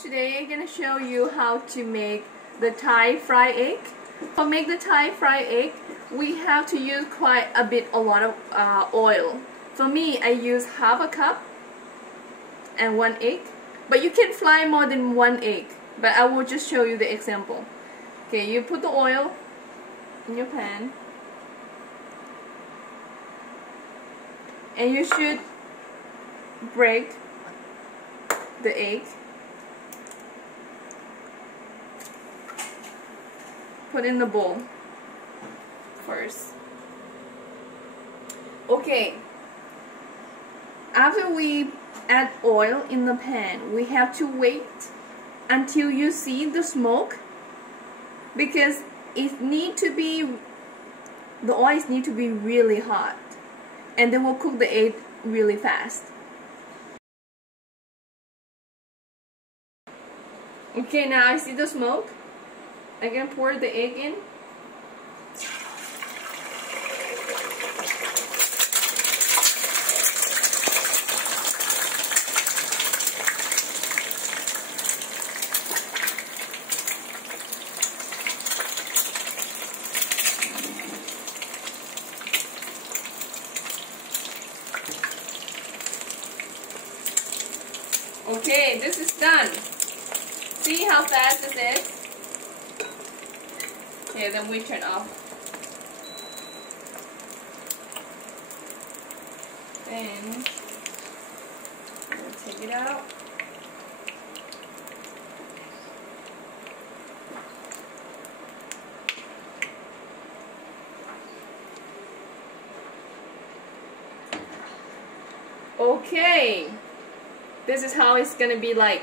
today I'm gonna show you how to make the Thai fried egg. To make the Thai fried egg, we have to use quite a lot of oil. For me, I use half a cup and one egg, but you can fry more than one egg, but I will just show you the example. Okay, you put the oil in your pan and you should break the egg. Put in the bowl first. Okay, after we add oil in the pan, we have to wait until you see the smoke, because the oil needs to be really hot, and then we'll cook the egg really fast. Okay, now I see the smoke. I can pour the egg in. Okay, this is done. See how fast this is? Okay, then we turn off. Then we'll take it out. Okay, this is how it's gonna be like.